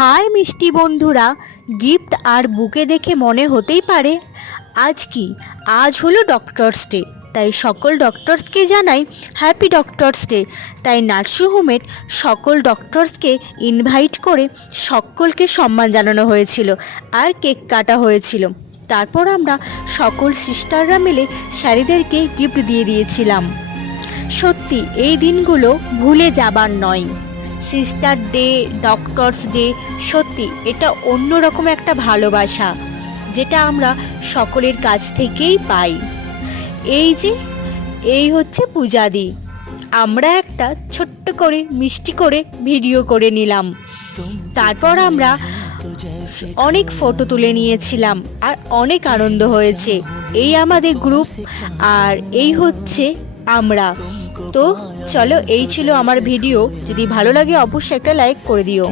High মিষ্টি বন্ধুরা, gift আর বুকে দেখে মনে হতেই পারে আজ হলো ডক্টরস ডে। তাই সকল ডক্টরসকে জানাই হ্যাপি ডক্টরস ডে। তাই নার্সিং হোমের সকল ডক্টরসকে ইনভাইট করে সকলকে সম্মান জানানো হয়েছিল আর কেক কাটা হয়েছিল। তারপর আমরা সকল সিস্টাররা মিলে স্যারিদেরকে গিফট দিয়ে দিয়েছিলাম। সত্যি এই দিনগুলো ভুলে যাবার নয়। সিস্টার ডে, ডক্টরস ডে, সত্যি এটা অন্যরকম একটা ভালোবাসা যেটা আমরা সকলের কাছ থেকেই পাই। এই হচ্ছে পূজাদি। আমরা একটা ছোট্ট করে মিষ্টি করে ভিডিও করে নিলাম। তারপর আমরা অনেক ফটো তুলে নিয়েছিলাম আর অনেক আনন্দ হয়েছে। এই আমাদের গ্রুপ আর এই হচ্ছে আমরা। তো চলো, এই ছিল আমার ভিডিও। যদি ভালো লাগে অবশ্যই একটা লাইক করে দিও।